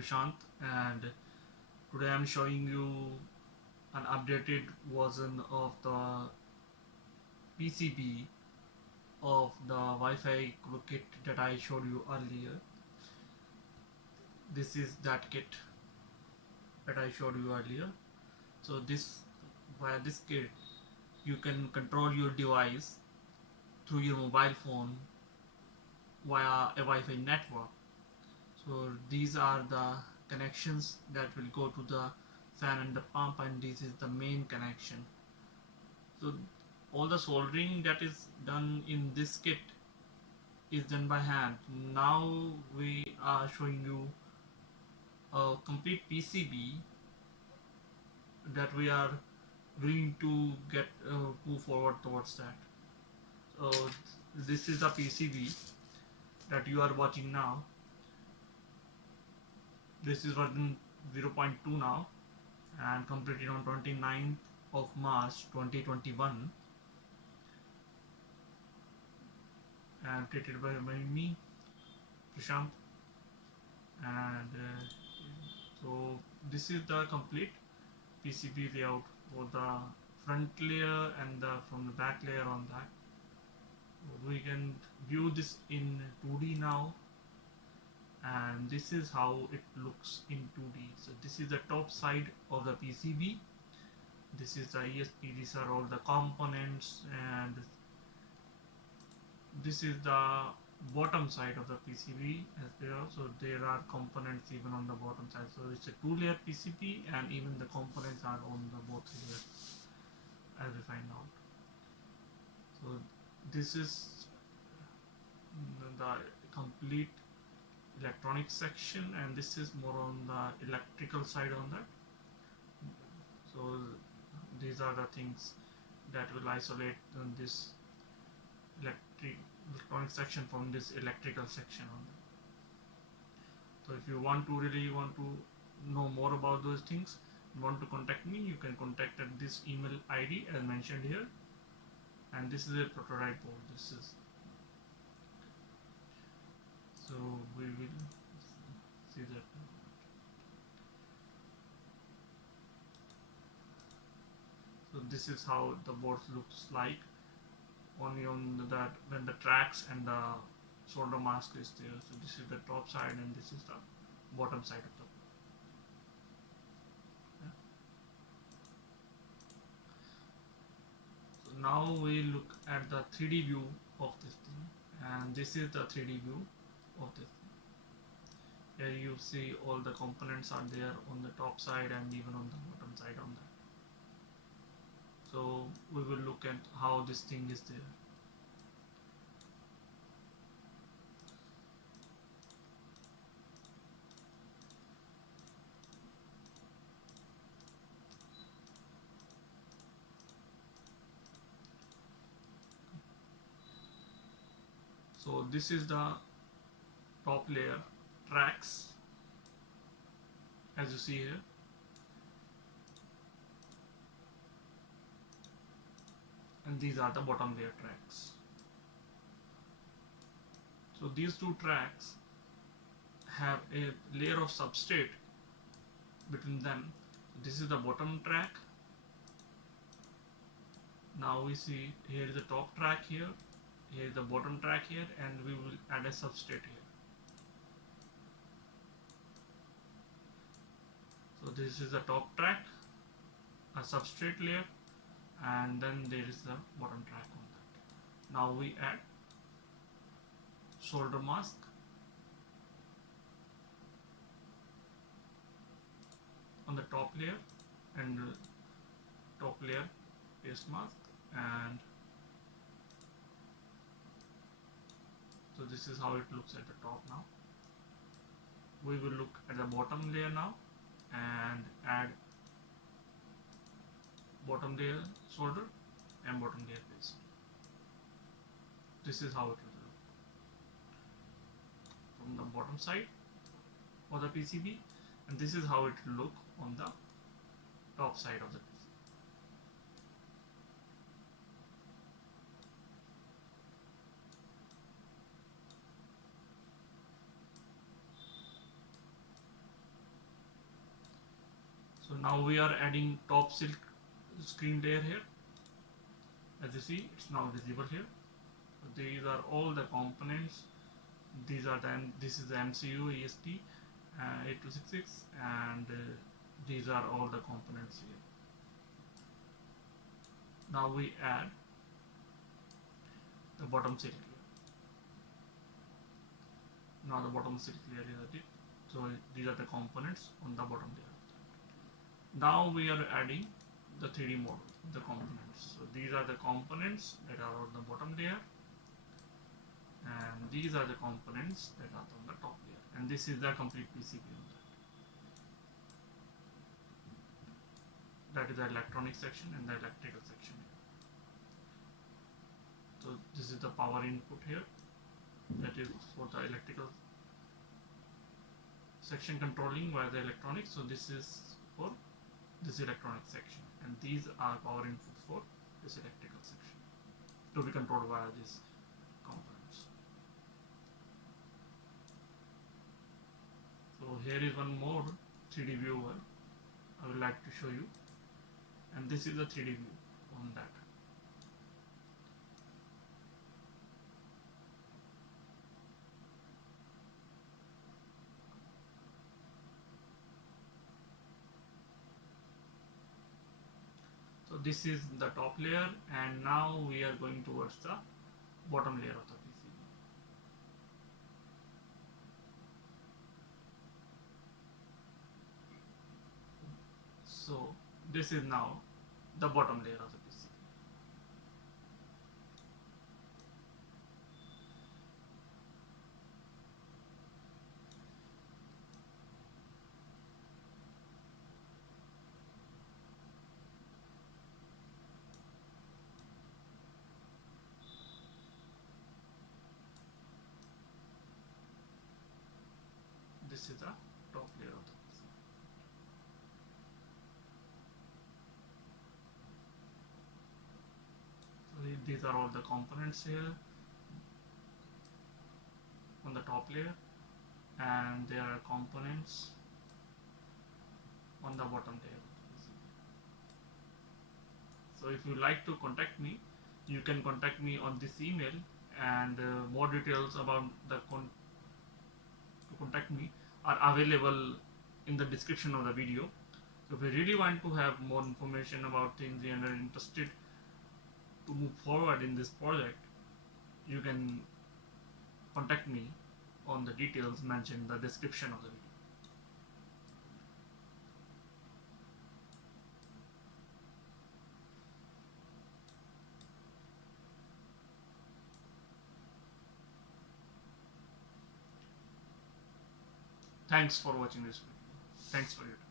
Prashant, and today I'm showing you an updated version of the PCB of the Wi-Fi kit that I showed you earlier. This is that kit that I showed you earlier. So via this kit you can control your device through your mobile phone via a Wi-Fi network. So these are the connections that will go to the fan and the pump, and this is the main connection. So all the soldering that is done in this kit is done by hand. Now we are showing you a complete PCB that we are going to get move forward towards that. So this is the PCB that you are watching now. This is version 0.2 now and completed on 29th of March 2021 and created by me, Prashant. And so this is the complete PCB layout for the front layer and from the back layer on that. We can view this in 2D now, and this is how it looks in 2D. So this is the top side of the PCB. This is the ESP. These are all the components, and this is the bottom side of the PCB as well. So there are components even on the bottom side. So it's a two-layer PCB, and even the components are on the both layers, as we find out. So this is the complete electronic section, and this is more on the electrical side on that. So these are the things that will isolate this electronic section from this electrical section on that. So if you really want to know more about those things, you want to contact me, you can contact at this email ID as mentioned here. And this is a prototype board. This is, so we will see that. So this is how the board looks like, only on that when the tracks and the solder mask is there. So this is the top side and this is the bottom side of the board. Yeah. So now we look at the 3D view of this thing, and this is the 3D view of this thing. Here you see all the components are there on the top side and even on the bottom side on that. So we will look at how this thing is there. So this is the top layer tracks, as you see here. And these are the bottom layer tracks. So these two tracks have a layer of substrate between them. This is the bottom track. Now we see here is the top track here is the bottom track here, and we will add a substrate here. So this is the top track, a substrate layer, and then there is the bottom track on that. Now we add solder mask, on the top layer, and top layer paste mask, and so this is how it looks at the top. Now we will look at the bottom layer now and add bottom layer solder and bottom layer paste. This is how it will look from the bottom side of the PCB, and this is how it will look on the top side of the PCB. So now we are adding top silk screen layer here. As you see, it's now visible here. So these are all the components. These are this is the MCU ESP 8266, and these are all the components here. Now we add the bottom silk layer. Now the bottom silk layer is added. So these are the components on the bottom layer. Now we are adding the 3D model, the components. So these are the components that are on the bottom layer, and these are the components that are on the top layer, and this is the complete PCB on that. That is the electronic section and the electrical section here. So this is the power input here, that is for the electrical section controlling via the electronics. So this is for this electronic section, and these are power inputs for this electrical section to be controlled via these components. So here is one more 3D viewer I would like to show you, and this is the 3D view on that. So this is the top layer, and now we are going towards the bottom layer of the PCB. So this is now the bottom layer of the PCB. This is the top layer of the PCB. So these are all the components here on the top layer, and there are components on the bottom layer of the PCB. So if you like to contact me, you can contact me on this email, and more details about to contact me are available in the description of the video. So if you really want to have more information about things and are interested to move forward in this project, you can contact me on the details mentioned in the description of the video. Thanks for watching this video. Thanks for your time.